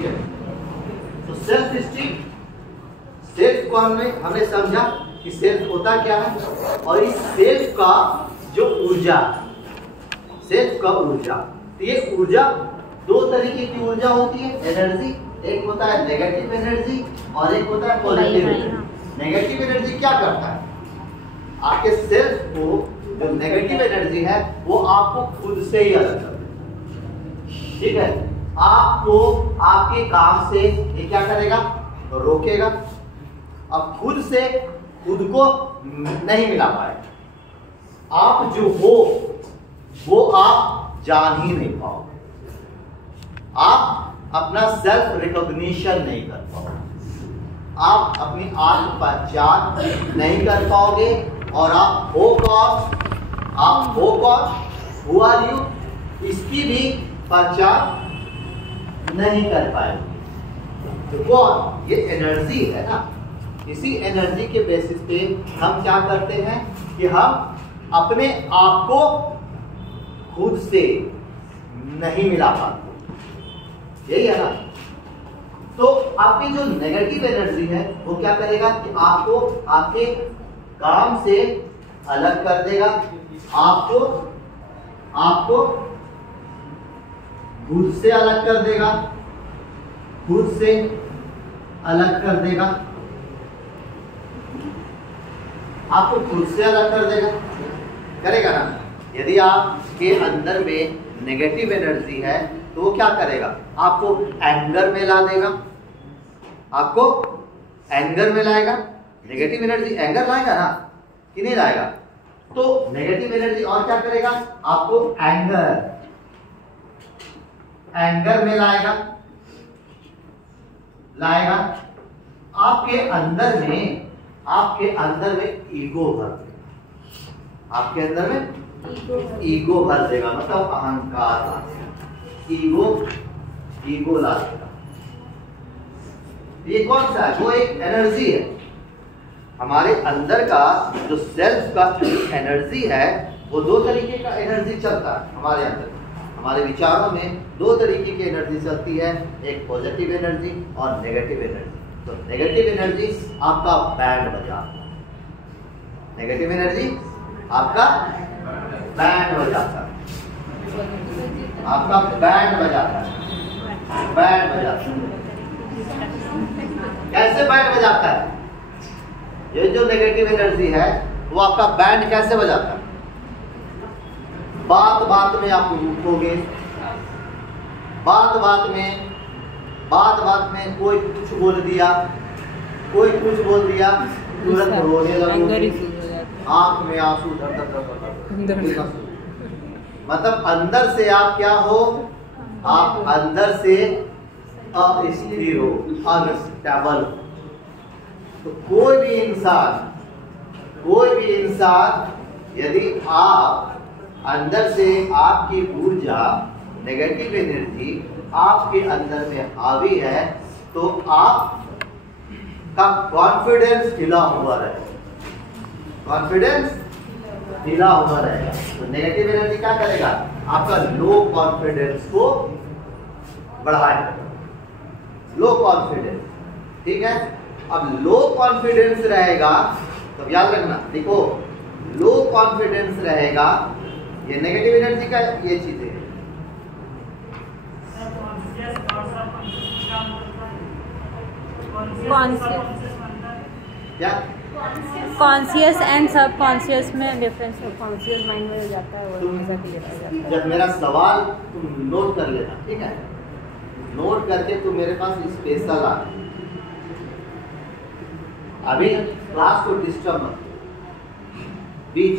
ठीक है। तो सेल्फ स्टीम, सेल्फ को हमने समझा कि सेल्फ होता क्या है, और इस सेल्फ का जो ऊर्जा, सेल्फ का ऊर्जा, तो ये ऊर्जा दो तरीके की ऊर्जा होती है एनर्जी, एक होता है नेगेटिव एनर्जी और एक होता है पॉजिटिव एनर्जी। नेगेटिव एनर्जी क्या करता है, आपके सेल्फ को जो नेगेटिव एनर्जी है वो आपको खुद से ही अलग कर देगा, ठीक है। आपको आपके काम से ये क्या करेगा, रोकेगा। अब खुद से खुद को नहीं मिला पाए, आप जो हो वो आप जान ही नहीं पाओगे, आप अपना सेल्फ रिकॉग्निशन नहीं कर पाओगे, आप अपनी आत्म पहचान नहीं कर पाओगे, और आप हो कौन, हु आर यू, इसकी भी पहचान नहीं कर पाएंगे। तो कौन, ये एनर्जी है ना, इसी एनर्जी के बेसिस पे हम क्या करते हैं कि हम अपने आप को खुद से नहीं मिला पाते, यही है ना। तो आपकी जो नेगेटिव एनर्जी है वो क्या करेगा कि आपको आपके काम से अलग कर देगा, आपको खुद से अलग कर देगा, खुद से अलग कर देगा, आपको खुद से अलग कर देगा, करेगा ना। यदि आपके अंदर में नेगेटिव एनर्जी है तो वो क्या करेगा, आपको एंगर में ला देगा, आपको एंगर में लाएगा। नेगेटिव एनर्जी एंगर लाएगा ना कि नहीं लाएगा, तो नेगेटिव एनर्जी और क्या करेगा, आपको एंगर में लाएगा। आपके अंदर में ईगो भर देगा, आपके अंदर में ईगो भर देगा, मतलब अहंकार ला देगा, ईगो ला देगा। ये कौन सा है, वो एक एनर्जी है। हमारे अंदर का जो सेल्फ का एनर्जी है वो दो तरीके का एनर्जी चलता है हमारे अंदर, हमारे विचारों में दो तरीके की एनर्जी चलती है, एक पॉजिटिव एनर्जी और नेगेटिव एनर्जी। तो नेगेटिव एनर्जी आपका बैंड बजाता है, नेगेटिव एनर्जी आपका बैंड बजाता है, आपका बैंड बजाता है, बैंड बजाता है। कैसे बैंड बजाता है, ये जो नेगेटिव एनर्जी है वो आपका बैंड कैसे बजाता है, बात बात में आप रूठोगे, बात बात में कोई कुछ बोल दिया, तुरंत रोने लगोगे, आंख में आंसू धर, मतलब अंदर से आप क्या हो, आप अंदर से अस्थिर हो, अनस्टेबल। तो कोई भी इंसान यदि आप अंदर से आपकी ऊर्जा नेगेटिव एनर्जी आपके अंदर में हावी है तो आप का कॉन्फिडेंस हिला हुआ रहेगा, तो नेगेटिव एनर्जी क्या करेगा, आपका लो कॉन्फिडेंस को बढ़ाएगा, लो कॉन्फिडेंस, ठीक है। अब लो कॉन्फिडेंस रहेगा तो याद रखना, देखो लो कॉन्फिडेंस रहेगा, ये नेगेटिव एनर्जी का ये चीज है। क्या कॉन्शियस एंड सब कॉन्शियस में डिफरेंस है, कॉन्शियस माइंड में जाता है और हमेशा क्लियर हो जाता है। जब मेरा सवाल तुम नोट कर लेना, ठीक है, नोट करके तुम मेरे पास स्पेशल आ, अभी क्लास को डिस्टर्ब मत बीच,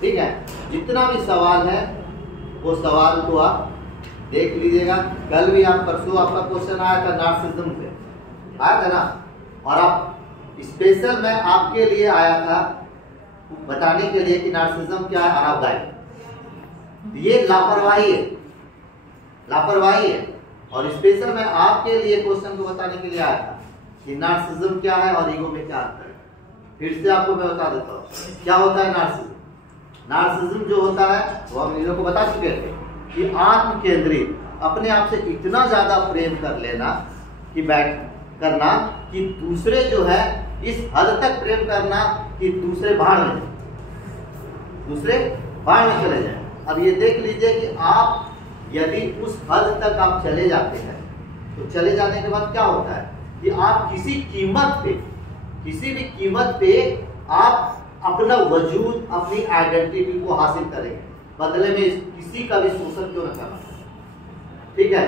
ठीक है। जितना भी सवाल है वो सवाल को आप देख लीजिएगा। कल भी आप परसों आपका क्वेश्चन आया था नार्सिज्म पे, आया था ना, और आप स्पेशल मैं आपके लिए आया था बताने के लिए कि नार्सिज्म क्या है, अनावदायी, ये लापरवाही है, और स्पेशल मैं आपके लिए क्वेश्चन को बताने के लिए आया था कि नार्सिज्म क्या है और ईगो में क्या अंतर है। फिर से आपको मैं बता देता हूँ क्या होता है नार्सिज्म। नार्सिज्म जो होता है वो हम इन लोगों को बता चुके थे कि आत्म केंद्रित अपने आप से इतना ज्यादा प्रेम कर लेना कि करना कि दूसरे जो है इस हद तक प्रेम करना कि दूसरे भाड़ में चले जाए। अब ये देख लीजिए कि आप यदि उस हद तक आप चले जाते हैं तो चले जाने के बाद क्या होता है कि आप किसी भी कीमत पे आप अपना वजूद, अपनी आइडेंटिटी को हासिल करेंगे, बदले में किसी का भी शोषण क्यों न करना। ठीक है,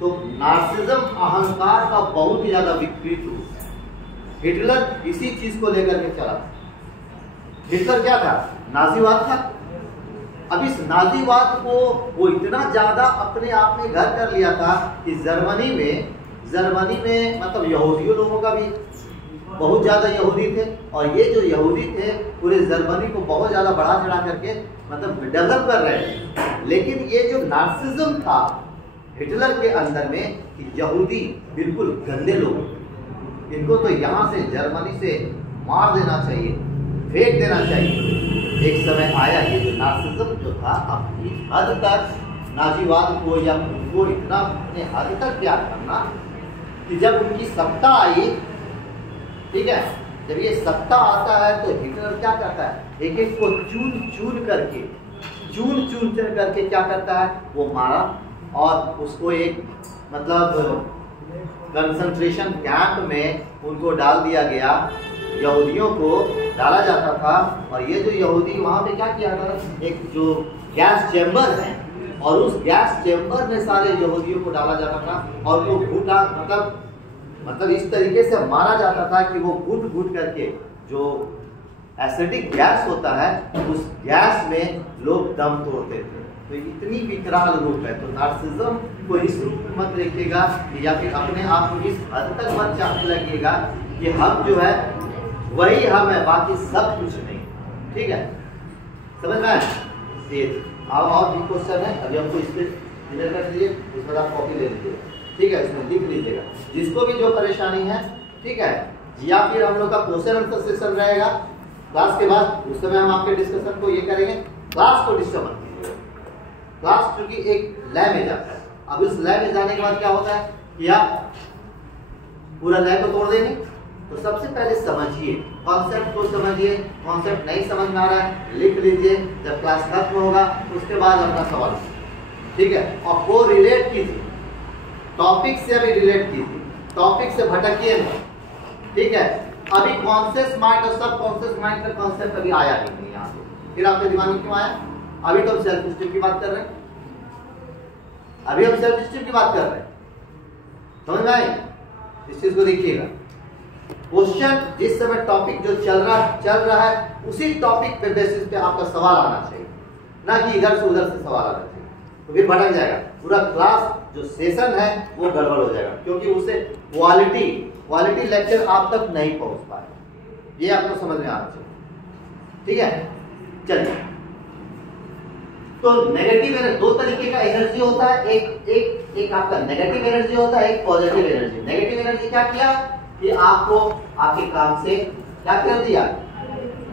तो नार्सिज्म अहंकार का बहुत ही ज्यादा विकृत रूप है। हिटलर इसी चीज को लेकर के चला। हिटलर क्या था? नाजीवाद था। अब इस नाजीवाद को वो इतना ज्यादा अपने आप में घर कर लिया था कि जर्मनी में मतलब यहूदियों लोगों का भी बहुत ज्यादा यहूदी थे, और ये जो यहूदी थे पूरे जर्मनी को बहुत ज्यादा बढ़ा चढ़ा करके मतलब डेवलप कर रहे थे। लेकिन ये जो नार्सिज्म था हिटलर के अंदर में कि यहूदी बिल्कुल गंदे लोग, इनको तो यहाँ से जर्मनी से मार देना चाहिए, फेंक देना चाहिए। एक समय आया कि जो नार्सिज्म जो था अब इस हद तक नाजीवाद को या उनको इतना अपने हद तक प्यार करना कि जब उनकी सत्ता आई, ठीक है, जब ये सत्ता आता है तो हिटलर क्या करता है, एक एक को चून करके क्या करता है, वो मारा और उसको एक मतलब कंसंट्रेशन कैंप में उनको डाल दिया गया। यहूदियों को डाला जाता था और ये जो यहूदी वहाँ पे क्या किया था, एक जो गैस चेम्बर है और उस गैस चेम्बर में सारे यहूदियों को डाला जाता था और वो घुटा मतलब इस तरीके से मारा जाता था कि वो घुट करके जो एसिडिक गैस होता है उस गैस में लोग दम तोड़ते थे। तो इतनी विकराल रूप है। तो नार्सिज्म को इस रूप में मत देखिएगा या फिर अपने आप को इस हद तक मत चाहने लगेगा कि हम जो है वही हम है, बाकी सब कुछ नहीं। ठीक है, समझ में आया? और भी क्वेश्चन है, अभी हमको इस पे क्लियर कर दीजिए, उसमें आप कॉपी ले लीजिए। ठीक है, इसमें लिख लीजिएगा जिसको भी जो परेशानी है। ठीक है, या फिर हम लोग का क्वेश्चन आंसर सेशन रहेगा क्लास के बाद, उस समय हम आपके डिस्कशन को ये करेंगे। क्लास को डिस्टर्ब मत कीजिएगा। क्लास चूंकि एक लैब में जाता है, अब इस लैब में जाने के बाद क्या होता है कि आप पूरा लैब को तोड़ देंगे। तो सबसे पहले समझिए, कॉन्सेप्ट को समझिए। कॉन्सेप्ट नहीं समझ में आ रहा है लिख लीजिए, जब क्लास खत्म होगा उसके बाद अपना सवाल। ठीक है, और को रिलेट कीजिए, टॉपिक से अभी रिलेट कीजिए, टॉपिक से भटकिए नहीं। ठीक है, अभी कॉन्शियस माइंड और सब कॉन्शियस माइंड का कॉन्सेप्ट अभी आया ही नहीं यहाँ पे, फिर आपके दिमाग में क्यों आया? अभी तो हम सेल्फ स्टीम की बात कर रहे हैं, अभी हम सेल्फ स्टीम की बात कर रहे हैं। समझ में आई? इस चीज को देखिएगा। क्वेश्चन जिस समय टॉपिक जो चल रहा है उसी टॉपिक पे बेसिस पे आपका सवाल आना चाहिए, ना कि इधर से उधर से सवाल आना चाहिए। तो फिर भटक जाएगा पूरा क्लास, जो सेशन है वो गड़बड़ हो जाएगा, क्योंकि उससे क्वालिटी लेक्चर आप तक नहीं पहुंच पाए। ये आपको समझ में आना चाहिए। ठीक है, चलिए। तो नेगेटिव एनर्जी, दो तरीके का एनर्जी होता है, एक आपका नेगेटिव एनर्जी होता है, एक पॉजिटिव एनर्जी। नेगेटिव एनर्जी क्या किया कि आपको आपके काम से क्या कर दिया,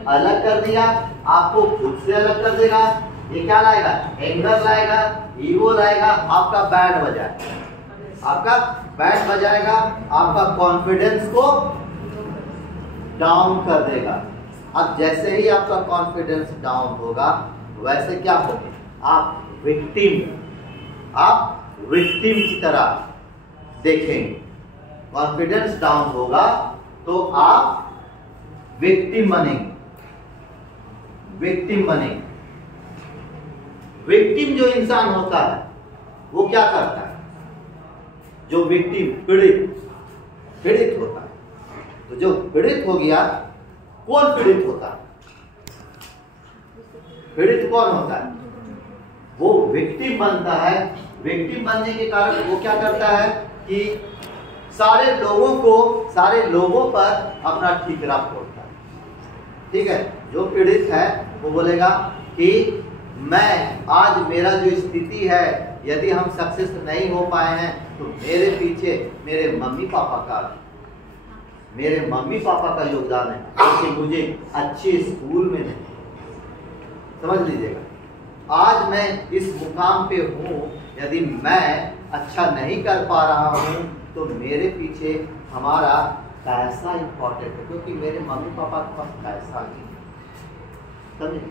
अलग कर दिया, आपको खुद से अलग कर देगा। ये क्या लाएगा? एंगर लाएगा, ईगो लाएगा, आपका बैंड बजाएगा, आपका कॉन्फिडेंस को डाउन कर देगा। अब जैसे ही आपका कॉन्फिडेंस डाउन होगा वैसे क्या होगा, आप विक्टिम की तरह देखेंगे। कॉन्फिडेंस डाउन होगा तो आप विक्टिम बनेंगे। विक्टिम जो इंसान होता है वो क्या करता है? जो विक्टिम पीड़ित होता है, तो जो पीड़ित हो गया, कौन पीड़ित होता है? पीड़ित कौन होता है? वो विक्टिम बनता है। विक्टिम बनने के कारण वो क्या करता है कि सारे लोगों पर अपना ठीकरा फोड़ता है। ठीक है, जो पीड़ित है वो बोलेगा कि मैं आज मेरा जो स्थिति है, यदि हम सक्सेस नहीं हो पाए हैं तो मेरे पीछे मेरे मम्मी पापा का योगदान है, क्योंकि मुझे अच्छे स्कूल में नहीं। समझ लीजिएगा, आज मैं इस मुकाम पे हूँ यदि मैं अच्छा नहीं कर पा रहा हूँ तो मेरे पीछे हमारा पैसा इंपॉर्टेंट है, क्योंकि मेरे मम्मी पापा के पास पैसा नहीं है। समझे?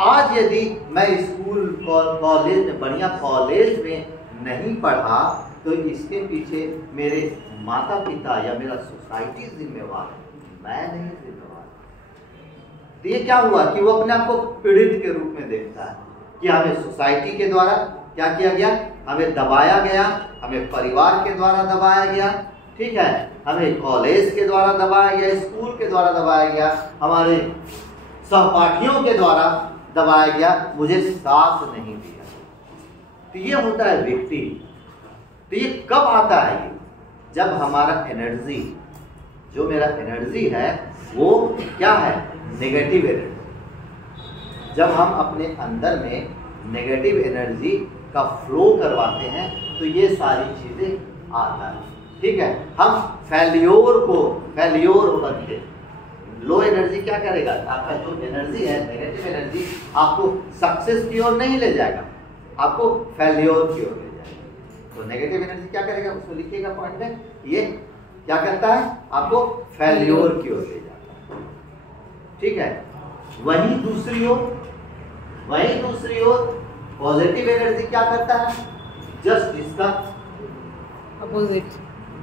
आज यदि मैं स्कूल कॉलेज में, बढ़िया कॉलेज में नहीं पढ़ा तो इसके पीछे मेरे माता पिता या मेरा सोसाइटी जिम्मेवार है, मैं नहीं जिम्मेवार। तो ये क्या हुआ कि वो अपने आप को पीड़ित के रूप में देखता है कि हमें सोसाइटी के द्वारा क्या किया गया, हमें दबाया गया, हमें परिवार के द्वारा दबाया गया, ठीक है, हमें कॉलेज के द्वारा दबाया गया, स्कूल के द्वारा दबाया गया, हमारे सहपाठियों के द्वारा दबाया गया, मुझे साथ नहीं दिया। तो ये होता है व्यक्ति। तो ये कब आता है? ये जब हमारा एनर्जी, जो मेरा एनर्जी है वो क्या है, नेगेटिव एनर्जी। जब हम अपने अंदर में नेगेटिव एनर्जी का फ्लो करवाते हैं तो ये सारी चीजें आता है, ठीक है। हम फेल्योर बनते हैं। लो एनर्जी क्या करेगा, आपका जो एनर्जी है, नेगेटिव एनर्जी, आपको सक्सेस की ओर नहीं ले जाएगा, आपको फेल्योर की ओर ले जाएगा। तो नेगेटिव एनर्जी क्या करेगा, उसको लिखिएगा पॉइंट में, ये क्या करता है, आपको फेल्योर की ओर ले जाता है, ठीक है। वहीं दूसरी ओर पॉजिटिव एनर्जी क्या करता है, जस्ट इसका अपोजिट।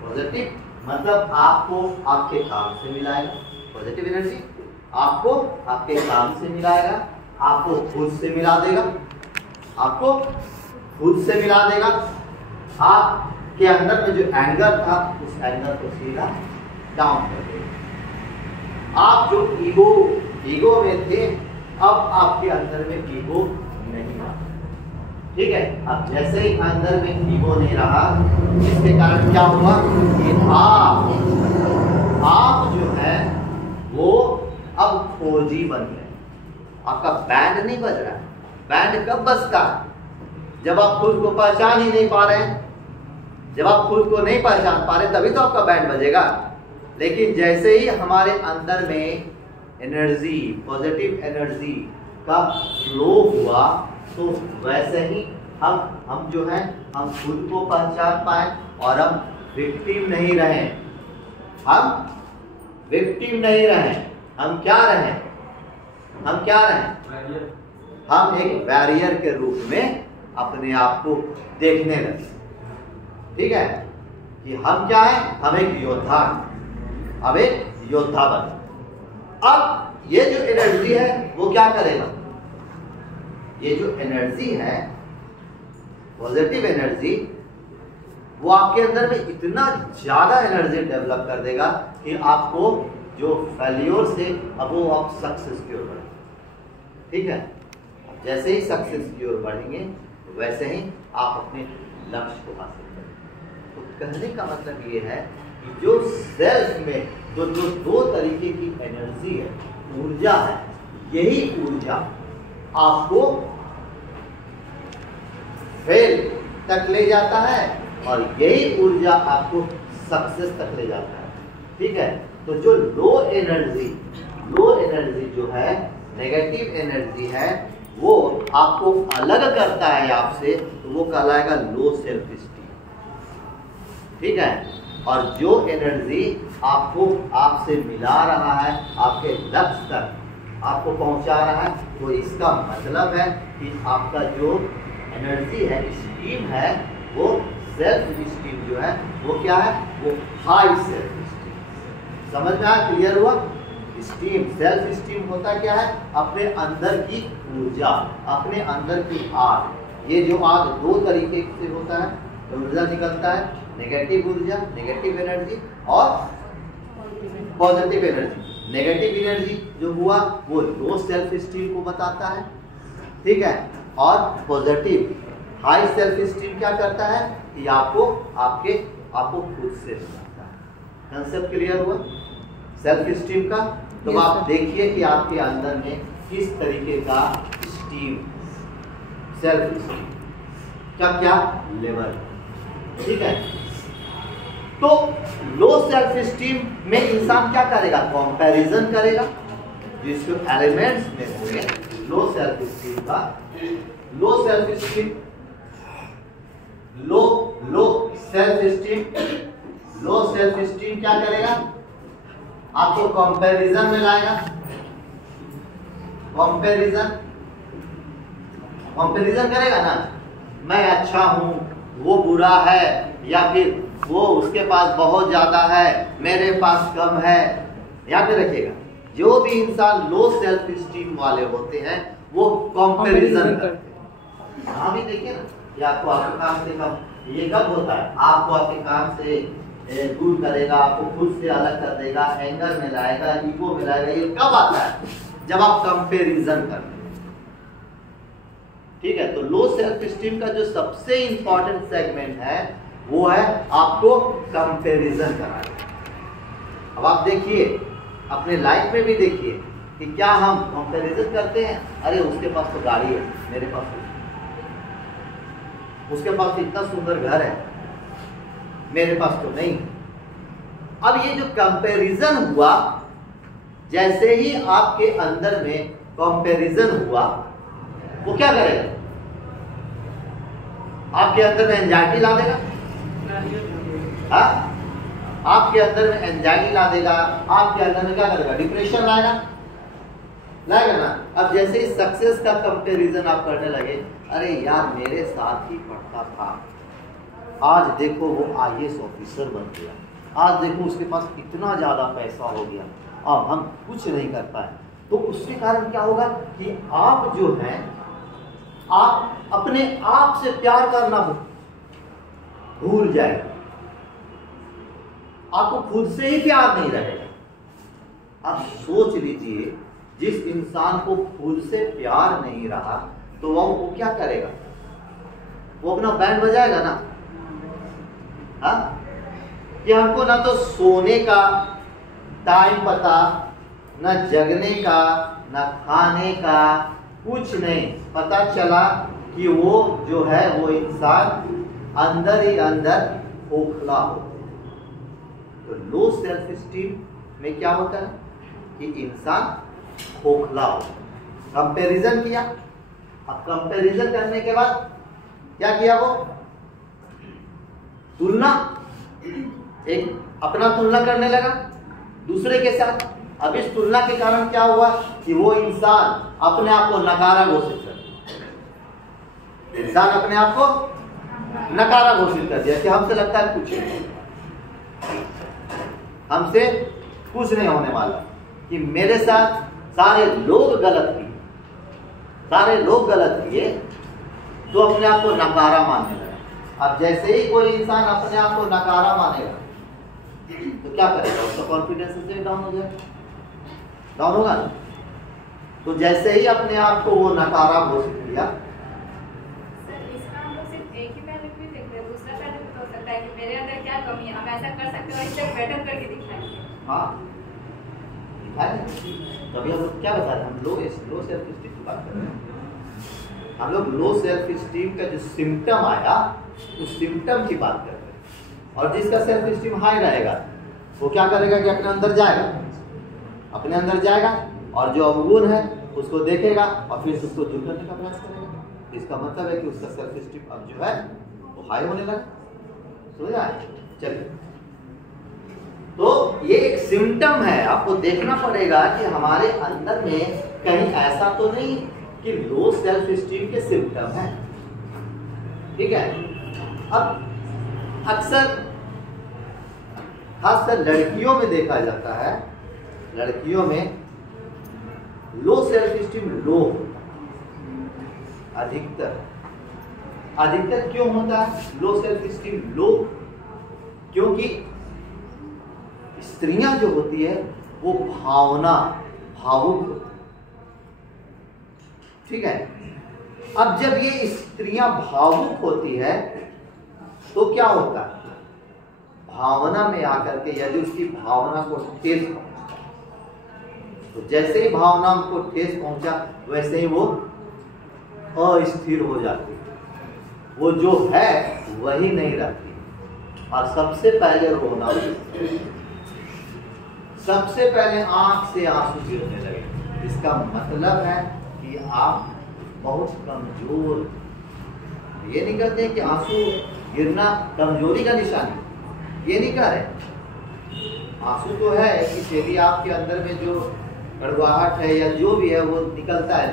पॉजिटिव मतलब आपको आपके काम से मिलाएगा। पॉजिटिव एनर्जी आपको आपके काम से मिलाएगा, आपको खुद से मिला देगा, आपको खुद से मिला देगा। आपके अंदर में जो एंगर था उस एंगर को सीधा डाउन कर देगा। आप जो ईगो में थे, अब आपके अंदर में ईगो नहीं रहा, ठीक है। अब जैसे ही अंदर में ईगो नहीं रहा, इसके कारण क्या हुआ कि आप जो है वो अब फौजी बन गए। आपका बैंड नहीं बज रहा है। बैंड कब बजता है, जब आप खुद को पहचान ही नहीं पा रहे हैं। जब आप खुद को नहीं पहचान पा रहे तभी तो आपका बैंड बजेगा। लेकिन जैसे ही हमारे अंदर में एनर्जी, पॉजिटिव एनर्जी का फ्लो हुआ, तो वैसे ही हम जो है हम खुद को पहचान पाए और हम विक्टिम नहीं रहे। हम विक्टिम नहीं रहे, हम क्या रहे, हम एक बैरियर के रूप में अपने आप को देखने लगे, ठीक है, कि हम क्या है, हम एक योद्धा, अब एक योद्धा बने। अब ये जो एनर्जी है वो क्या करेगा, ये जो एनर्जी है पॉजिटिव एनर्जी, वो आपके अंदर में इतना ज्यादा एनर्जी डेवलप कर देगा कि आपको जो फेल्योर से अब वो आप सक्सेस की ओर बढ़ेंगे, ठीक है। जैसे ही सक्सेस की ओर बढ़ेंगे वैसे ही आप अपने लक्ष्य को हासिल करेंगे। तो कहने का मतलब ये है कि जो सेल्फ में जो दो तरीके की एनर्जी है, ऊर्जा है, यही ऊर्जा आपको फेल तक ले जाता है और यही ऊर्जा आपको सक्सेस तक ले जाता है, ठीक है। तो जो लो एनर्जी जो है, नेगेटिव एनर्जी है, वो आपको अलग करता है आपसे, तो वो कहलाएगा लो सेल्फ एस्टीम, ठीक है। और जो एनर्जी आपको आपसे मिला रहा है, आपके लक्ष्य तक आपको पहुंचा रहा है, तो इसका मतलब है कि आपका जो एनर्जी है, स्टीम है, वो सेल्फ स्टीम जो है वो क्या है, वो हाई सेल्फ स्टीम। समझ में आया, क्लियर हुआ। स्टीम, सेल्फ स्टीम होता क्या है, अपने अंदर की ऊर्जा, अपने अंदर की आग। ये जो आग दो तरीके से होता है, ऊर्जा निकलता है, नेगेटिव ऊर्जा, नेगेटिव एनर्जी और पॉजिटिव एनर्जी। नेगेटिव एनर्जी जो हुआ वो लो सेल्फ स्टीम को बताता है, ठीक है। और पॉजिटिव हाई सेल्फ स्टीम क्या करता है कि आपको खुद से मिलाता है। कंसेप्ट क्लियर हुआ सेल्फ स्टीम का। तो आप देखिए कि आपके अंदर में किस तरीके का स्टीम, सेल्फ स्टीम क्या क्या लेवल, ठीक है। तो लो सेल्फ स्टीम में इंसान क्या करेगा, कंपैरिजन करेगा, जिसको एलिमेंट्स में होंगे लो सेल्फ स्टीम का। Low self esteem low low self esteem, low self esteem क्या करेगा? आपको कंपैरिजन में लाएगा। कंपैरिजन करेगा ना, मैं अच्छा हूं, वो बुरा है, या फिर वो उसके पास बहुत ज्यादा है, मेरे पास कम है। याद रखिएगा, जो भी इंसान लो सेल्फ स्टीम वाले होते हैं वो कंपैरिजन करते हैं। यहाँ भी देखिए ना, ये आपको आपके काम से कम, ये कब होता है? आपको आपके काम से दूर करेगा, आपको खुद से अलग कर देगा, एंगर में लाएगा, ईगो में लाएगा। ये कब आता है? जब आप कंपैरिजन करते हैं। ठीक है, तो लो सेल्फ स्टीम का जो सबसे इंपॉर्टेंट सेगमेंट है वो है आपको कंपैरिजन कराना। अब आप देखिए, अपने लाइफ में भी देखिए कि क्या हम कंपैरिजन करते हैं? अरे उसके पास तो गाड़ी है, मेरे पास तो, उसके पास तो इतना सुंदर घर है, मेरे पास तो नहीं। अब ये जो कंपैरिजन हुआ, जैसे ही आपके अंदर में कंपैरिजन हुआ, वो क्या करेगा? आपके अंदर में एंजाइटी ला देगा। हाँ, आपके अंदर में एंजाइटी ला देगा, आपके अंदर में क्या करेगा? डिप्रेशन लाएगा ना। अब जैसे ही सक्सेस का कंपैरिजन आप करने लगे, अरे यार मेरे साथ ही पढ़ता था, आज देखो वो IAS ऑफिसर बन गया, आज देखो उसके पास कितना ज्यादा पैसा हो गया, अब हम कुछ नहीं कर पाए। तो उसके कारण क्या होगा कि आप जो हैं, आप अपने आप से प्यार करना भूल जाएगा, आपको खुद से ही प्यार नहीं रहेगा। आप सोच लीजिए, जिस इंसान को खुद से प्यार नहीं रहा तो वो क्या करेगा? वो अपना बैंड बजाएगा ना। हाँ, कि हमको ना तो सोने का टाइम पता, ना जगने का, ना खाने का, कुछ नहीं पता चला कि वो जो है वो इंसान अंदर ही अंदर खोखला हो। तो लो सेल्फ स्टीम में क्या होता है कि इंसान खोखला हो। कंपैरिजन किया, अब कंपैरिजन करने के बाद क्या किया? वो तुलना, एक अपना तुलना करने लगा दूसरे के साथ। अब इस तुलना के कारण क्या हुआ कि वो इंसान अपने आप को नकारा घोषित कर दिया। इंसान अपने आप को नकारा घोषित कर दिया कि हमसे लगता है कुछ नहीं, हमसे कुछ नहीं होने वाला, कि मेरे साथ सारे लोग गलत किए, सारे लोग गलत किए, तो अपने आप को नकारा मानने लगा। अब जैसे ही कोई इंसान अपने आप को नकारा मानेगा तो क्या करेगा? उसका कॉन्फिडेंस से डाउन हो जाएगा, डाउन होगा ना। तो जैसे ही अपने आप को वो नकारा घोषित किया, इसका हम लोग सिर्फ एक ही पहलू भी देखते हैं, दूसरा पहलू भी तो हो सकता है कि मेरे अंदर क्या कमी है, हम ऐसा कर सकते हैं, इससे बेटर करके दिखाएंगे। हाँ दिखाएंगे। तभी हम लोग क्या बता रहे हैं? हम लोग लो सेल्फ स्टीम की बात कर रहे हैं। हम लोग लो सेल्फ स्टीम का जो सिम्टम आया, उस सिम्टम की बात कर रहे हैं। और जिसका सेल्फ स्टीम हाई रहेगा वो क्या करेगा कि अपने अंदर जाएगा, अपने अंदर जाएगा और जो अवगुण है उसको देखेगा और फिर उसको दूर करने का प्रयास करेगा। इसका मतलब है कि उसका सेल्फ स्टीम अब जो है वो हाई होने लगा। समझ आए? चलिए, तो ये एक सिम्टम है, आपको देखना पड़ेगा कि हमारे अंदर में कहीं ऐसा तो नहीं कि लो सेल्फ स्टीम के सिम्टम है। ठीक है, अब अक्सर खासकर लड़कियों में देखा जाता है, लड़कियों में लो सेल्फ स्टीम लो अधिकतर क्यों होता है लो सेल्फ स्टीम लो? क्योंकि स्त्रियां जो होती है वो भावुक होती है। ठीक है, अब जब ये स्त्रियां भावुक होती है तो क्या होता है? भावना में आकर के यदि उसकी भावना को ठेस पहुंचा, तो जैसे ही भावना को ठेस पहुंचा वैसे ही वो अस्थिर हो जाती है, वो जो है वही नहीं रहती, और सबसे पहले रोना, सबसे पहले आंख से आंसू गिरने लगे। इसका मतलब है कि आप बहुत कमजोर। ये नहीं कहते कि आंसू गिरना कमजोरी का निशानी, ये नहीं कह रहे। आंसू तो है कि यदि आपके अंदर में जो कड़वाहट है या जो भी है वो निकलता है,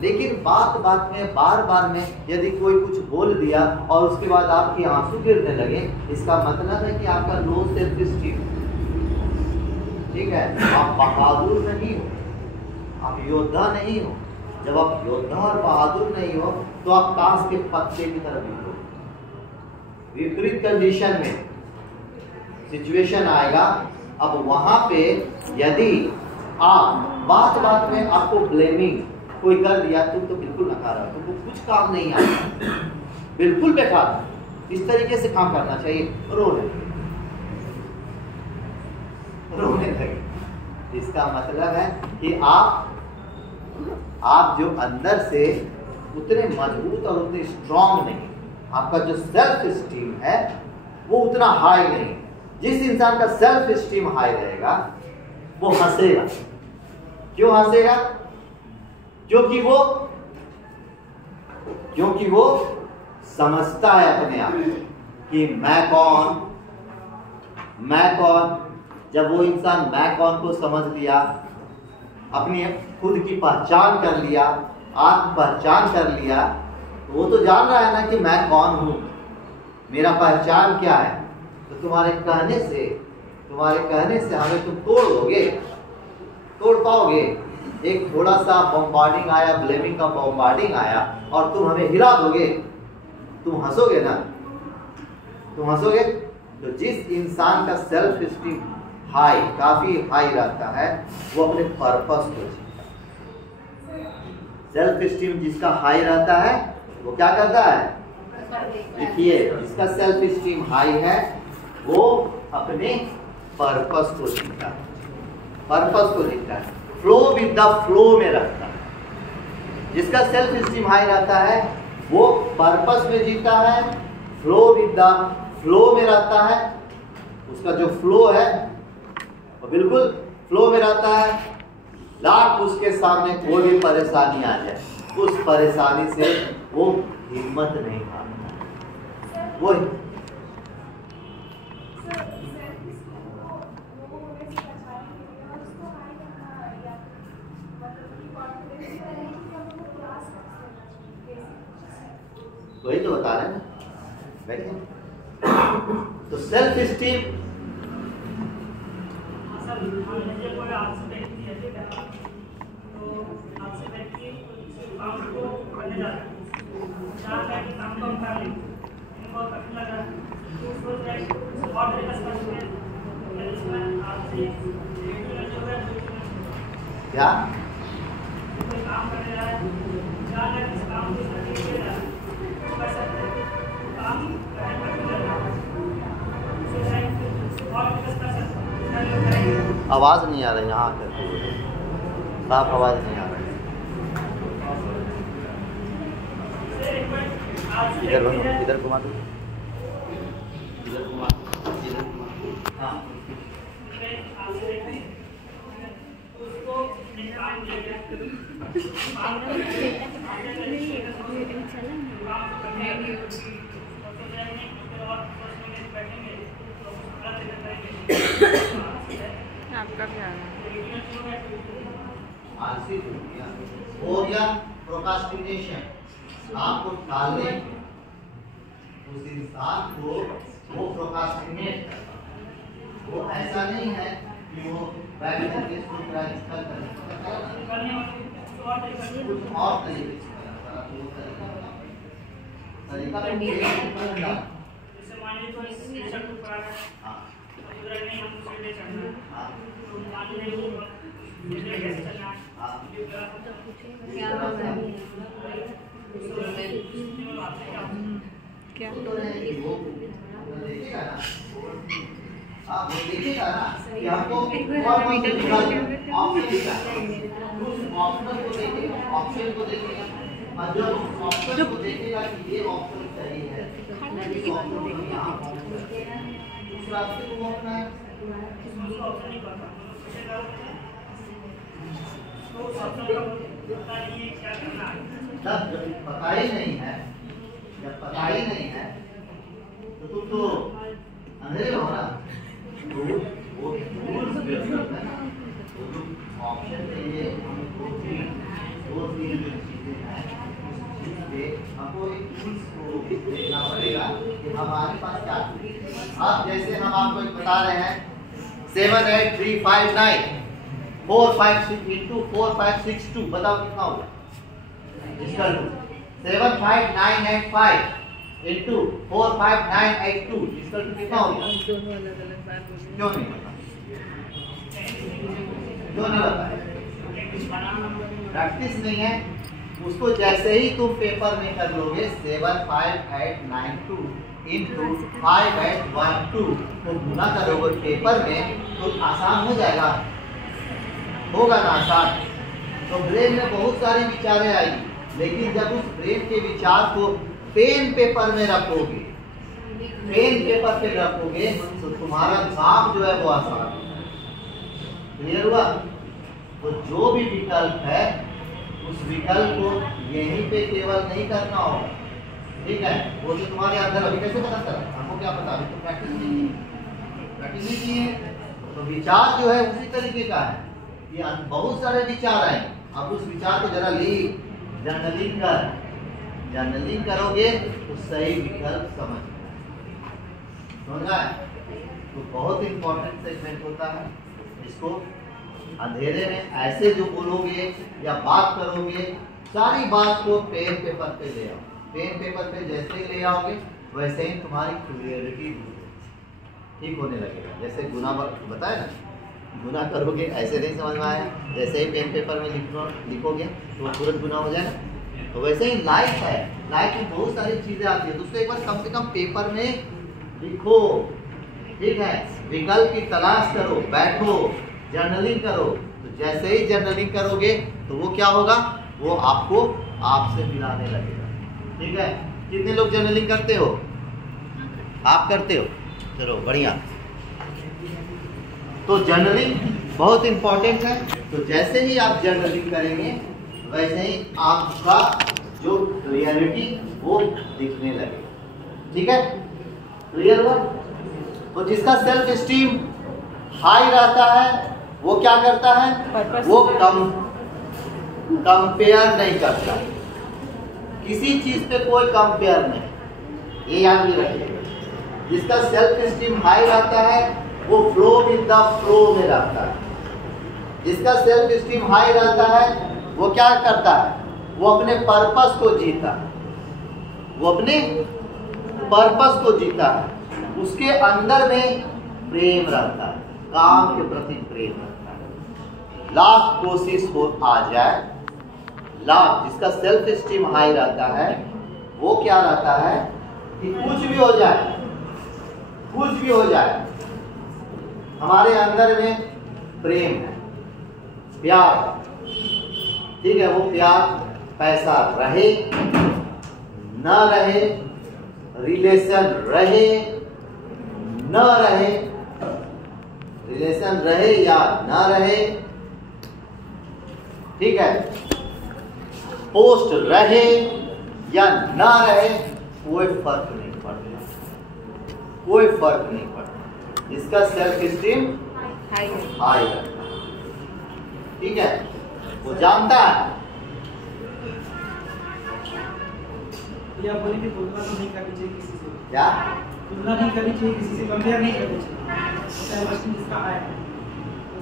लेकिन बात बात में बार बार में यदि कोई कुछ बोल दिया और उसके बाद आपके आंसू गिरने लगे, इसका मतलब है कि आपका लो सेल्फ स्टीम। ठीक है, आप बहादुर नहीं हो, आप योद्धा नहीं हो। जब आप योद्धा और बहादुर नहीं हो तो आप ताश के पत्ते की तरह बिको। विपरीत कंडीशन में सिचुएशन आएगा, अब वहां पे यदि आप बात बात में आपको ब्लेमिंग कोई कर दिया, तुम तो बिल्कुल नकारा, तुमको कुछ काम नहीं आया, बिल्कुल बेकार, इस तरीके से काम करना चाहिए, रोने लगे। इसका मतलब है कि आप जो अंदर से उतने मजबूत और उतने स्ट्रांग नहीं, आपका जो सेल्फ स्टीम है वो उतना हाई नहीं। जिस इंसान का सेल्फ स्टीम हाई रहेगा वो हंसेगा। क्यों हंसेगा? क्योंकि वो समझता है अपने आप कि मैं कौन। जब वो इंसान मैं कौन को समझ लिया, अपनी खुद की पहचान कर लिया, आत्म पहचान कर लिया, तो वो तो जान रहा है ना कि मैं कौन हूं, मेरा पहचान क्या है। तो तुम्हारे कहने से हमें तुम तोड़ पाओगे। एक थोड़ा सा बॉम्बार्डिंग आया, ब्लेमिंग का बॉम्बार्डिंग आया और तुम हमें हिला दोगे, तुम हंसोगे ना, तुम हंसोगे। तो जिस इंसान का सेल्फ स्टीम काफी हाई रहता है वो अपने पर्पस को जीता है। सेल्फ स्टीम जिसका हाई रहता है वो क्या करता है? देखिए, जिसका सेल्फ स्टीम हाई है वो अपने पर्पस को जीता है, फ्लो विद द फ्लो में रखता है। जिसका सेल्फ स्टीम हाई रहता है वो पर्पस में जीता है, फ्लो विद द फ्लो में रहता है। उसका जो फ्लो है वो बिल्कुल फ्लो में रहता है। लाख उसके सामने कोई भी परेशानी आ जाए, उस परेशानी से वो हिम्मत नहीं हारता। वो वही तो बता रहे हैं ना। तो सेल्फ स्टीम क्या आवाज नहीं आ रही, यहाँ आकर साफ आवाज नहीं आ रही। इधर घुमा दो, इधर घुमा, हाँ। आपका क्या हो गया प्रोक्रास्टिनेशन, आपको टालने, उस इंसान को वो प्रोक्रास्टिनेट करता है। वो ऐसा नहीं है कि वो बैठ करके सोच रहा है इसका कुछ और तरीके से क्या आप देखिएगा ना कि हमको ऑप्शन दिखा ऑप्शन को देखिएगा, ऑप्शन को देखिएगा, और जब ऑप्शन को देखिएगा कि ये ऑप्शन सही है, इस ऑप्शन को यहाँ उस रास्ते को अपना जब पता ही नहीं है, तो तुम तो अंधेरे में हो ना, तो वो रूल्स है ना, वो जो ऑप्शन है ये दो तीन जो चीजें हैं उस चीज पे हमको एक रूल्स को देखना पड़ेगा कि हमारे पास क्या है। अब जैसे हम आपको एक बता रहे हैं 7 8 3 5 9 4 5 6 into 4 5 6 2, बताओ कितना होगा? इसका 7 5 9 8 5 into 4 5 9 8 2 इसका कितना होगा? क्यों नहीं पता? क्यों नहीं पता? प्रैक्टिस नहीं है। उसको जैसे ही तुम पेपर में कर लोगे 7 5 8 9 2 into 5 8 1 2 तो गुना करोगे पेपर में तो आसान हो जाएगा, होगा ना आसान। तो ब्रेन में बहुत सारी विचारें आएगी, लेकिन जब उस ब्रेन के विचार को पेन पेपर में रखोगे, पेन पेपर पे रखोगे तो तुम्हारा काम जो है वो आसान। क्लियर हुआ? तो जो भी विकल्प है उस विकल्प को यहीं पे केवल नहीं करना होगा, ठीक है? वो जो तुम्हारे अंदर अभी कैसे पता चला, हमको क्या पता, अभी तो प्रैक्टिस नहीं की है। तो विचार जो है उसी तरीके का है, ये बहुत सारे विचार आए। अब उस विचार को जरा जर्नलिंग करोगे तो सही विकल्प समझ रहा है। तो बहुत इंपॉर्टेंट सेगमेंट होता है। इसको अंधेरे में ऐसे जो बोलोगे या बात करोगे, सारी बात को पेन पेपर पे ले आओ। पेन पेपर पे जैसे ही ले आओगे वैसे ही तुम्हारी क्लियरिटी ठीक होने लगेगा। जैसे गुना बताया ना, गुना करोगे ऐसे नहीं समझ में आया, जैसे ही पेन पेपर में लिखोगे तो तुरंत गुना हो जाएगा। तो वैसे ही लाइफ है, लाइफ में बहुत सारी चीजें आती है, तो उसको एक बार कम से कम पेपर में लिखो, ठीक है? विकल्प की तलाश करो, बैठो, जर्नलिंग करो। तो जैसे ही जर्नलिंग करोगे तो वो क्या होगा, वो आपको आपसे मिलाने लगेगा, ठीक है? कितने लोग जर्नलिंग करते हो? आप करते हो? चलो बढ़िया। तो जर्नलिंग बहुत इंपॉर्टेंट है। तो जैसे ही आप जर्नलिंग करेंगे वैसे ही आपका जो रियलिटी वो दिखने लगेगा, ठीक है? क्लियर हुआ? तो जिसका सेल्फ एस्टीम हाई रहता है वो क्या करता है, वो कंपेयर नहीं करता, किसी चीज पे कोई कंपेयर नहीं, ये याद भी रखिएगा। जिसका सेल्फ एस्टीम हाई रहता है वो फ्लो विद द फ्लो में रहता है। जिसका सेल्फ एस्टीम हाई रहता है वो क्या करता है, वो अपने पर्पस को जीता है, वो अपने पर्पस को जीता है। उसके अंदर में प्रेम रहता है, काम के प्रति प्रेम रहता है। लाख कोशिश हो आ जाए, लाख, जिसका सेल्फ एस्टीम हाई रहता है वो क्या रहता है कि कुछ भी हो जाए, कुछ भी हो जाए, हमारे अंदर में प्रेम है, प्यार, ठीक है? वो प्यार पैसा रहे न रहे, रिलेशन रहे न रहे, रिलेशन रहे या न रहे, ठीक है? पोस्ट रहे या न रहे, कोई फर्क नहीं पड़ता, कोई फर्क नहीं पड़ता। इसका सेल्फ एस्टीम हाई है, ठीक है? वो जानता है। बोले कि तुलना तो नहीं करनी चाहिए किसी से, क्या तुलना नहीं करनी चाहिए किसी से, कंपेयर नहीं करनी चाहिए। सेल्फ एस्टीम जिसका हाई है,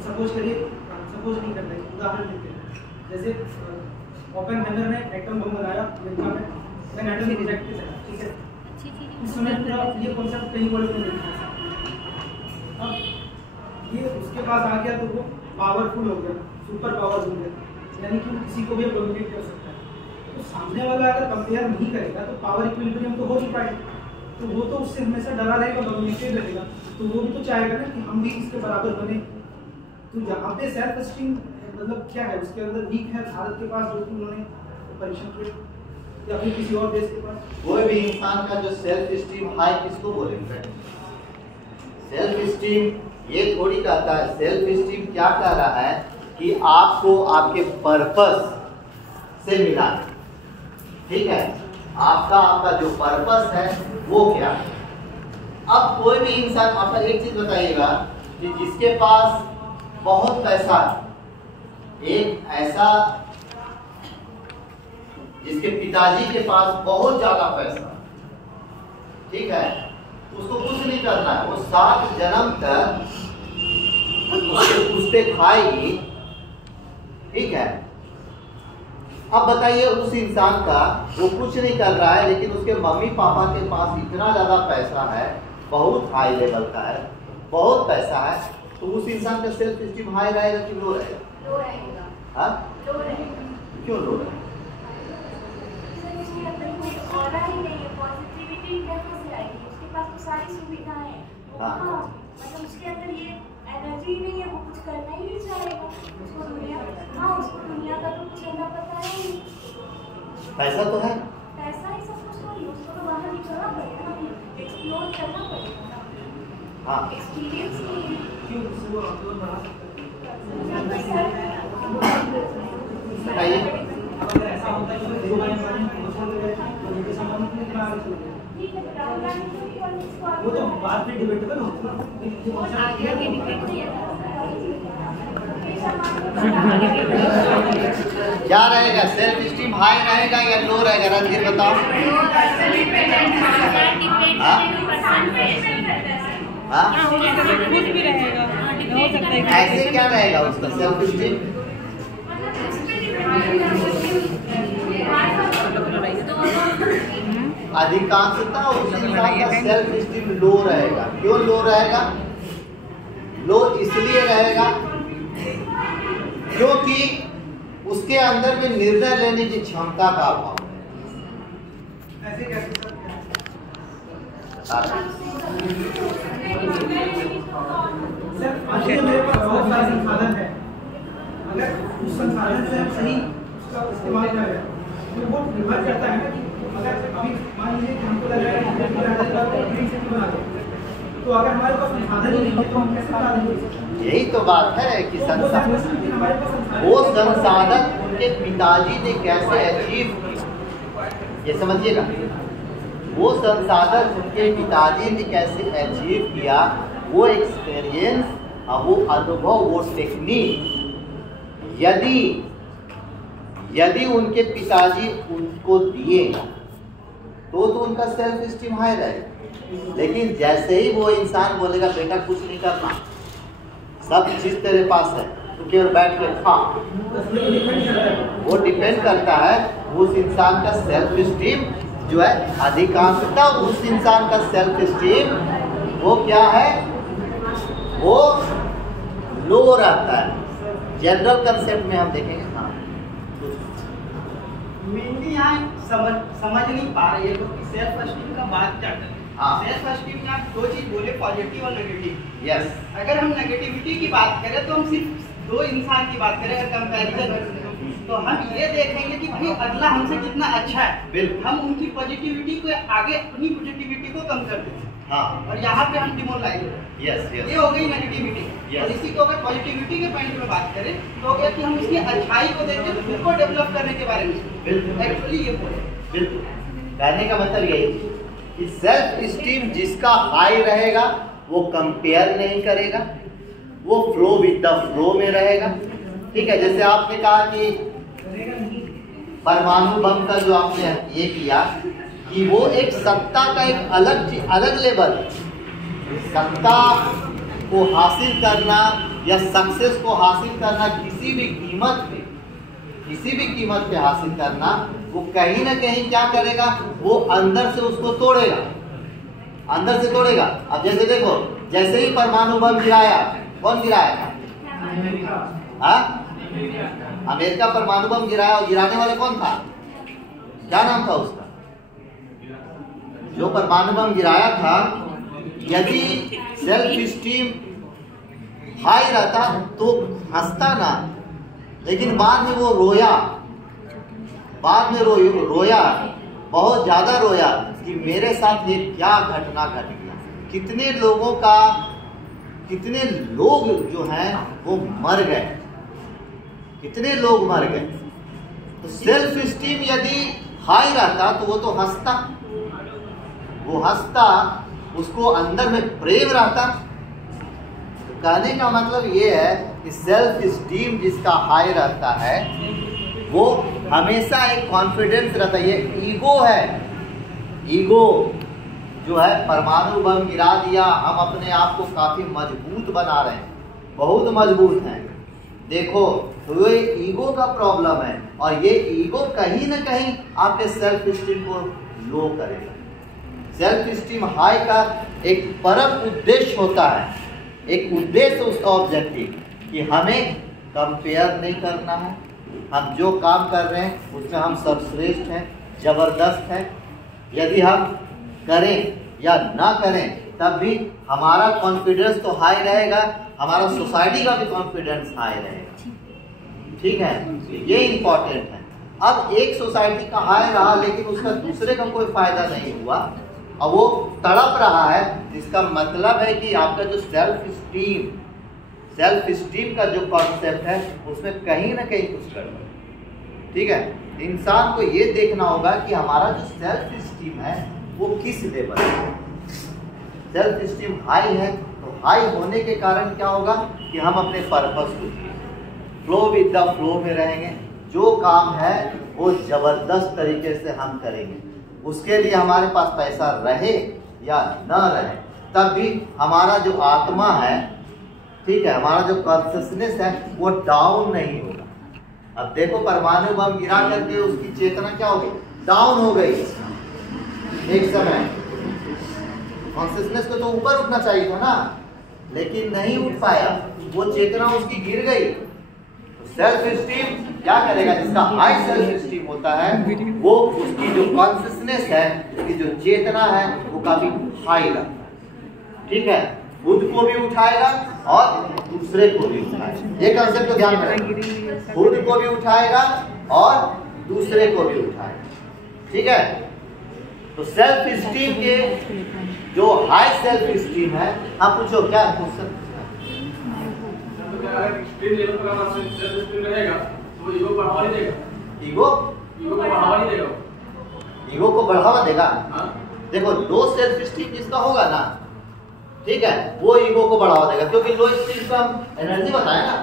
सपोज करिए, सपोज नहीं करना है, उदाहरण देते हैं। जैसे ओपेनहाइमर ने एटम बम बनाया अमेरिका में, देन एटम रिजेक्टेड है, ठीक है? उस समय पूरा ये कॉन्सेप्ट कहीं वर्ल्ड में नहीं था। अब ये उसके पास आ गया तो वो पावरफुल हो गया, सुपर पावर हो गया, यानी कि किसी को भी डोमिनेट कर सकता है। तो सामने वाला अगर कंपेयर नहीं करेगा तो पावर इक्विलिब्रियम तो हो नहीं पाएगा, तो वो तो उससे हमेशा डरा रहेगा, डोमिनेटेड रहेगा। तो वो भी तो चाहेगा ना कि हम भी इसके बराबर बने। तो यहाँ पे सेल्फ एस्टीम मतलब क्या है, उसके अंदर वीक है भारत के पास, जो कि उन्होंने परीक्षण किए, या फिर किसी और देश के पास। कोई भी इंसान का जो सेल्फ एस्टीम हाई किसको बोलेंगे? सेल्फ एस्टीम ये थोड़ी कहता है, सेल्फ एस्टीम क्या कह रहा है कि आपको आपके पर्पस से मिलाना, ठीक है? आपका जो पर्पस है वो क्या है, अब कोई भी इंसान, आप एक चीज बताइएगा कि जिसके पास बहुत पैसा है, एक ऐसा जिसके पिताजी के पास बहुत ज्यादा पैसा, ठीक है, उसको कुछ नहीं करना है, वो 7 जन्म तक उस पे खाएगी, ठीक है। अब बताइए उस इंसान का, वो कुछ नहीं कर रहा है लेकिन उसके मम्मी पापा के पास इतना ज्यादा पैसा है, बहुत हाई लेवल का है, बहुत पैसा है, तो उस इंसान का सेल्फ एस्टीम हाई रहेगा कि लो रहेगा? लो रहेगा। हाँ? लो रहेगा। क्यों लो रहेगा? उसके अंदर कोई ऑरा ही नहीं है, पॉजिटिविटी कैसे से आएगी? उसके पास तो सारी सुविधाएं हैं। हाँ। मतलब उसके अंदर ये एनर्जी नहीं है, वो कुछ करना ही नहीं चाहेगा। उसको दुनिया का तो कुछ अंदर पता है ही नहीं। पैसा तो है, पैसा ही सब कुछ नहीं, उसको तो बाहर निकलना पड़ेगा ना, एक्सप्लोर करना पड़ेगा ना। हाँ। एक्सपीरियंस नहीं है। क्यों उसको अपलोड बढ़ा बताइए। अगर ऐसा होता है तो जो मैं उनके संबंध में कितना आगे चल गया। वो तो बाद में डिबेटेबल होगा ना। आगे डिबेट नहीं है। क्या रहेगा? सेल्फ स्टीम हाई रहेगा या लो रहेगा? रणधीर बताओ। हाँ? कुछ भी रहेगा, हो सकता है। ऐसे क्या रहेगा उसका सेल्फ स्टीम? अधिकांशतः उस इंसान का सेल्फ स्टीम लो रहेगा। क्यों लो रहेगा? लो इसलिए रहेगा क्योंकि उसके अंदर में निर्णय लेने की क्षमता का अभाव है। ऐसे कैसे सर, आज के मेरे पास बहुत सारे संसाधन है, अगर उस संसाधन से हम सही उसका इस्तेमाल करें तो वो निर्भर करता है ना कि अगर अभी मान लीजिए कि हमको लग रहा है कि बना दें, तो अगर हमारे पास संसाधन ही नहीं है तो हम कैसे बना देंगे? यही तो बात है कि वो संसाधन उनके पिताजी ने कैसे अचीव किया, ये समझिएगा। वो संसाधन उनके पिताजी ने कैसे अचीव किया, वो एक्सपीरियंस, वो अनुभव, वो टेक्निक, यदि उनके पिताजी उनको दिए तो उनका सेल्फ स्टीम हाई रहेगा। लेकिन जैसे ही वो इंसान बोलेगा बेटा कुछ नहीं करना, सब चीज तेरे पास है, तो केवल बैठ के खा, वो डिपेंड करता है उस इंसान का सेल्फ स्टीम जो है। अधिकांशतः उस इंसान का सेल्फ स्टीम वो क्या है? वो लो रहता है। जनरल कंसेप्ट में हम देखेंगे। हाँ, मेनली यहाँ समझ नहीं पा रही है कि सेल्फ एस्टीम का बात क्या करें। हाँ। सेल्फ एस्टीम में आप 2 चीज बोले, पॉजिटिव और नेगेटिव। यस। अगर हम नेगेटिविटी की बात करें तो हम सिर्फ 2 इंसान की बात करें, अगर कंपैरिजन तो हम ये देखेंगे कि भाई अगला हमसे कितना अच्छा है, बिल्कुल। हम उनकी पॉजिटिविटी को आगे अपनी पॉजिटिविटी को कम कर देते हैं। हाँ। और यहाँ पे हम डिमोरलाइज होते हैं। यस ये हो गई नेगेटिविटी। Yes. और इसी को अगर पॉजिटिविटी के पॉइंट में बात करें तो हो गया कि हम उसकी अच्छाई को देखते हैं, खुद को डेवलप करने के बारे में। बिल्कुल। एक्चुअली ये बोले बिल्कुल, कहने का मतलब यही कि सेल्फ स्टीम जिसका हाई रहेगा वो कंपेयर नहीं करेगा, वो फ्लो विद द फ्लो में रहेगा। ठीक है, जैसे आपने कहा कि परमाणु बम का जो आपने ये किया कि वो एक सत्ता का एक अलग लेवल है। सत्ता को हासिल करना या सक्सेस को हासिल करना किसी भी कीमत पे हासिल करना, वो कहीं ना कहीं क्या करेगा? वो अंदर से उसको तोड़ेगा, अंदर से तोड़ेगा। अब जैसे देखो, जैसे ही परमाणु बम गिराया, कौन गिराया था? अमेरिका परमाणु बम गिराया, और गिराने वाला कौन था? क्या नाम था उसका? जो परमाणु बम गिराया था, यदि सेल्फ स्टीम हाई रहता तो हंसता ना, लेकिन बाद में वो रोया, रोया, बहुत ज्यादा रोया कि मेरे साथ ये क्या घटना घट गया। कितने लोग जो हैं वो मर गए, कितने लोग मर गए। तो सेल्फ स्टीम यदि हाई रहता तो वो तो हंसता, उसको अंदर में प्रेम रहता। तो कहने का मतलब ये है कि सेल्फ स्टीम जिसका हाई रहता है वो हमेशा एक कॉन्फिडेंस रहता है। ये ईगो है, ईगो जो है परमाणु बम गिरा दिया, हम अपने आप को काफी मजबूत बना रहे हैं, बहुत मजबूत हैं। देखो तो ये ईगो का प्रॉब्लम है और ये ईगो कहीं ना कहीं आपके सेल्फ स्टीम को लो करेगा। सेल्फ स्टीम हाई का एक परम उद्देश्य होता है, एक उद्देश्य उसका ऑब्जेक्टिव कि हमें कंपेयर नहीं करना है, हम जो काम कर रहे हैं उसमें हम सर्वश्रेष्ठ हैं, जबरदस्त हैं। यदि हम करें या ना करें तब भी हमारा कॉन्फिडेंस तो हाई रहेगा, हमारा सोसाइटी का भी कॉन्फिडेंस हाई रहेगा। ठीक है, ये इम्पोर्टेंट है। अब एक सोसाइटी का हाई रहा लेकिन उसका दूसरे का कोई फायदा नहीं हुआ और वो तड़प रहा है, जिसका मतलब है कि आपका जो सेल्फ स्टीम का जो कॉन्सेप्ट है उसमें कहीं ना कहीं कुछ गड़बड़। ठीक है, इंसान को ये देखना होगा कि हमारा जो सेल्फ स्टीम है वो किस लेवल है। सेल्फ स्टीम हाई है तो हाई होने के कारण क्या होगा कि हम अपने पर्पस को फ्लो विद द फ्लो में रहेंगे, जो काम है वो जबरदस्त तरीके से हम करेंगे। उसके लिए हमारे पास पैसा रहे या न रहे तब भी हमारा जो आत्मा है, ठीक है, हमारा जो कॉन्शियसनेस है वो डाउन नहीं होगा। अब देखो परमाणु बम गिरा करके उसकी चेतना क्या हो गई, डाउन हो गई। एक समय कॉन्शियसनेस को तो ऊपर उठना चाहिए था ना, लेकिन नहीं उठ पाया, वो चेतना उसकी गिर गई। तो सेल्फ स्टीम क्या करेगा, जिसका हाई सेल्फ स्टीम होता है वो उसकी जो कॉन्शियसनेस है, उसकी जो चेतना है वो काफी हाई रहता है। ठीक है, खुद को भी उठाएगा और दूसरे को भी उठाएगा। ये कंसेप्ट को ध्यान में रखिए, खुद को भी उठाएगा और दूसरे को भी उठाएगा। ठीक है, तो सेल्फ स्टीम के जो हाई सेल्फ स्टीम है, आप पूछो क्या क्वेश्चन ईगो को बढ़ावा देगा। देखो लो सेल्फ स्टीम जिसका होगा ना, ठीक है, वो ईगो को बढ़ावा देगा, क्योंकि लो स्टीम का एनर्जी बताया ना।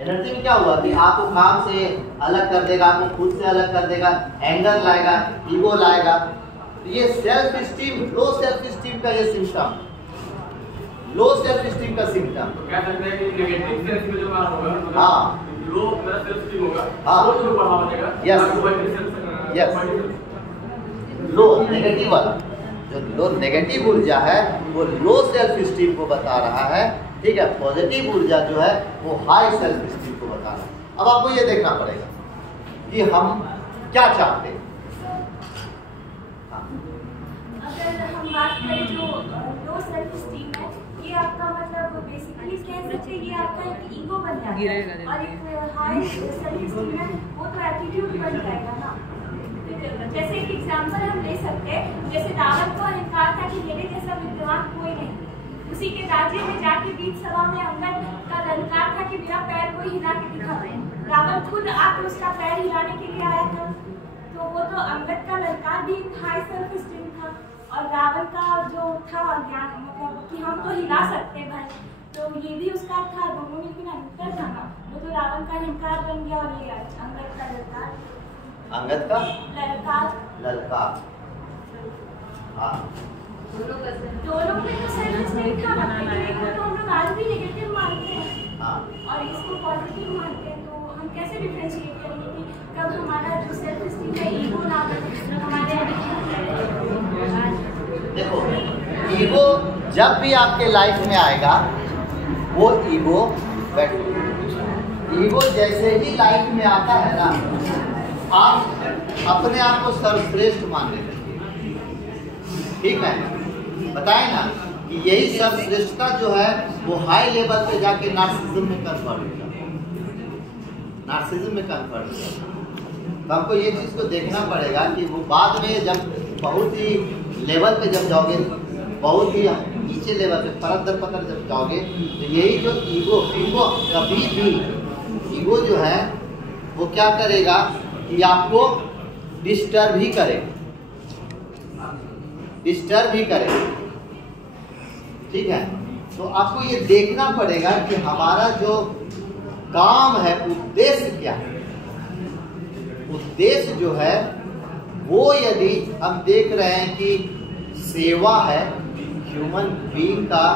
एनर्जी में क्या हुआ कि आपको काम से अलग कर देगा, आपको खुद से अलग कर देगा, एंगर लाएगा, ईगो लाएगा। तो ये self esteem, low self esteem का ये सिम्टम, लो सेल्फ स्टीम का सिम्टम। तो क्या सकते हैं कि नेगेटिव सेल्फ में जो बात होगा, हाँ, लो मेरा सेल्फ स्टीम होगा, हाँ, वो जो बढ़ावा देगा, यस, लो नेगेटिव वाला, जो लो नेगेटिव ऊर्जा है वो लो सेल्फ स्टीम को बता रहा है। ठीक है, पॉजिटिव ऊर्जा जो है वो हाई सेल्फ स्टीम को बता रहा है। अब आपको ये देखना पड़ेगा कि हम क्या चाहते हैं। अगर हम बात करें जो लो सेल्फ स्टीम है, ये आपका मतलब बेसिकली कह सकते हैं ये आपका एक ईगो बन जाता है, और एक हाई सेल्फ स्टीम है वो तो एटीट्यूड बन जाएगा ना। जैसे एक एग्जांपल हम ले सकते हैं, जैसे रावण को अहंकार था कि मेरे जैसा विद्वान कोई नहीं, उसी के राज्य में जाके बीच सभा में अंगद का अहंकार था कि मेरा पैर कोई हिला के दिखा दे। रावण खुद आके उसका पैर हिलाने के लिए आया था, तो वो तो अंगद का अहंकार भी हाई सेल्फ स्टीम था, और रावण का जो था ज्ञान मतलब कि हम तो हिला सकते हैं भाई, तो ये भी उसका था, दोनों में भी अंतर था ना। वो तो रावण का अहंकार बन गया और ये अंगद का ललकार, अंगद का ललकार, हाँ, दोनों में तो सेल्फ स्टीम था ना, लेकिन वो तो हम लोग आज भी नेगेटिव मानते हैं, हाँ, और इसको पॉजिटिव मानते हैं। तो हम कैसे डिफरेंशिएट करेंगे कि कब हमारा जो सेल्फ स्टीम है ईगो ना बने, हमारे देखो ईगो जब भी आपके लाइफ में आएगा वो ईगो ईगो जैसे ही लाइफ में आता है ना, आप अपने आप को सर्वश्रेष्ठ मानने लगेंगे। ठीक है, बताए ना कि यही सर्वश्रेष्ठता जो है वो हाई लेवल पे जाके नार्सिज्म में कन्वर्ट हो जाता है, नार्सिज्म में कन्वर्ट हो जाता है। तो हमको ये चीज़ को देखना पड़ेगा कि वो बाद में जब बहुत ही लेवल पे जब जाओगे, बहुत ही नीचे लेवल पे परत दर पकड़ जब जाओगे, तो यही जो ईगो कभी भी ईगो जो है वो क्या करेगा कि आपको डिस्टर्ब ही करेगा, ठीक है। तो आपको ये देखना पड़ेगा कि हमारा जो काम है उद्देश्य क्या है। उद्देश्य जो है वो यदि हम देख रहे हैं कि सेवा है, ह्यूमन बीइंग का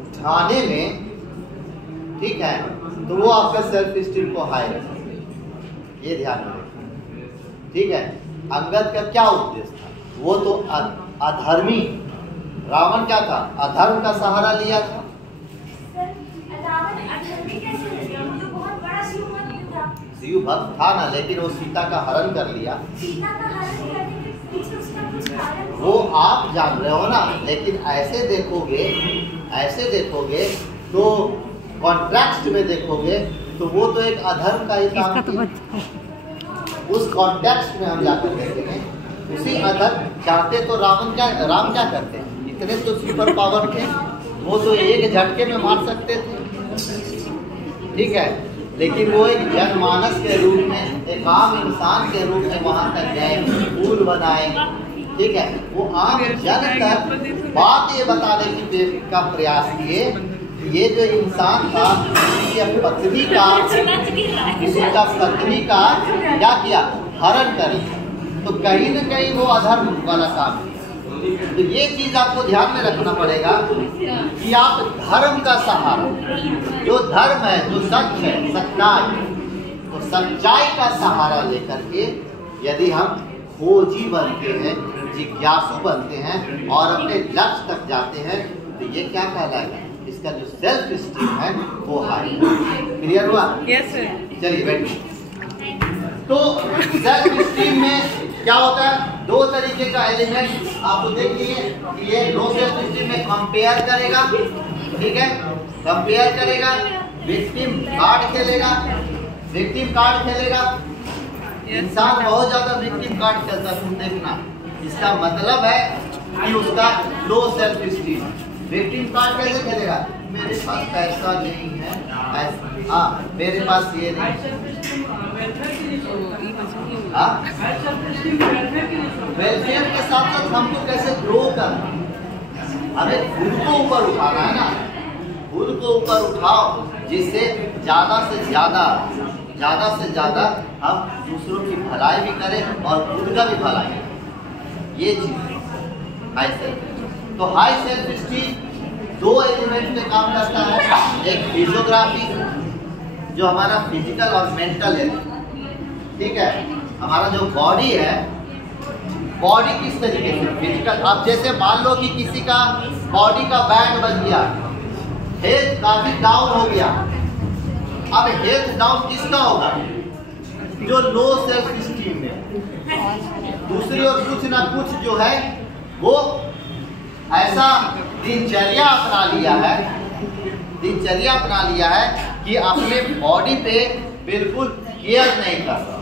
उठाने में, ठीक है, तो वो आपका सेल्फ स्टीम को हाई रखेगा, ये ध्यान में रखें, ठीक है। अंगद का क्या उद्देश्य था? वो तो अधर्मी, रावण क्या था? अधर्म का सहारा लिया था। शिव भक्त था ना, लेकिन वो सीता का हरण कर लिया। वो आप जान रहे हो ना, लेकिन ऐसे देखोगे तो कॉन्ट्रैक्ट में देखोगे तो वो तो एक अधर्म का ही काम किया। उस कॉन्टेक्स्ट में हम जाकर देखेंगे उसी अधर्म चाहते तो राम क्या करते हैं? इतने तो सुपर पावर थे, वो तो एक झटके में मार सकते थे, ठीक है। लेकिन वो एक जनमानस के रूप में, एक आम इंसान के रूप में वहां तक गए, पुल बनाए, ठीक है। वो आम जन तक बात ये बताने की का प्रयास किए, ये जो इंसान था किसी का पत्नी का क्या किया? हरण कर लिया। तो कहीं न कहीं वो अधर्म वाला काम है। तो ये चीज आपको ध्यान में रखना पड़ेगा कि आप धर्म का सहारा, जो धर्म है, जो सच है, सच्चाई, तो सच्चाई का सहारा लेकर के यदि हम खोजी बनते हैं, जिज्ञासु बनते हैं और अपने लक्ष्य तक जाते हैं, तो ये क्या कहलाएगा? इसका जो सेल्फ स्टीम है वो हाई। क्लियर हुआ? Yes sir. चलिए बैठिए। तो सेल्फ स्टीम में क्या होता है? दो तरीके का एलिमेंट आपको देख लीजिए कि ये लो सेल्फ स्टीम में कंपेयर करेगा, ठीक है, कंपेयर करेगा, विक्टिम कार्ड खेलेगा, इंसान बहुत ज्यादा विक्टिम कार्ड खेलता है, तुम देखना। इसका मतलब है कि उसका लो सेल्फ स्टीम। विक्टिम कार्ड कैसे खेलेगा? मेरे पास पैसा नहीं है, मेरे पास ये नहीं, वेलफेयर के साथ साथ हमको कैसे ग्रो करना, हमें खुद को ऊपर उठाना है ना। खुद को ऊपर उठाओ जिससे ज्यादा से ज्यादा हम दूसरों की भलाई भी करें और खुद का भी भलाई। ये चीज हाई सेल्फ। तो हाई सेल्फ स्टीम दो एलिमेंट पे काम करता है। एक फिजियोग्राफी, जो हमारा फिजिकल और मेंटल है, ठीक है। हमारा जो बॉडी है, बॉडी किस तरीके से फिजिकल, अब जैसे मान लो कि किसी का बॉडी का बैंड बज गया, हेल्थ काफी डाउन हो गया। अब हेल्थ डाउन किसका होगा? जो लो सेल्फ स्टीम में। दूसरी ओर कुछ ना कुछ जो है वो ऐसा दिनचर्या अपना लिया है कि अपने बॉडी पे बिल्कुल केयर नहीं कर रहा,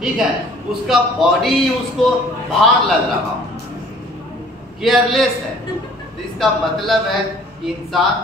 ठीक है। उसका बॉडी उसको भार लग रहा, केयरलेस है। तो इसका मतलब है कि इंसान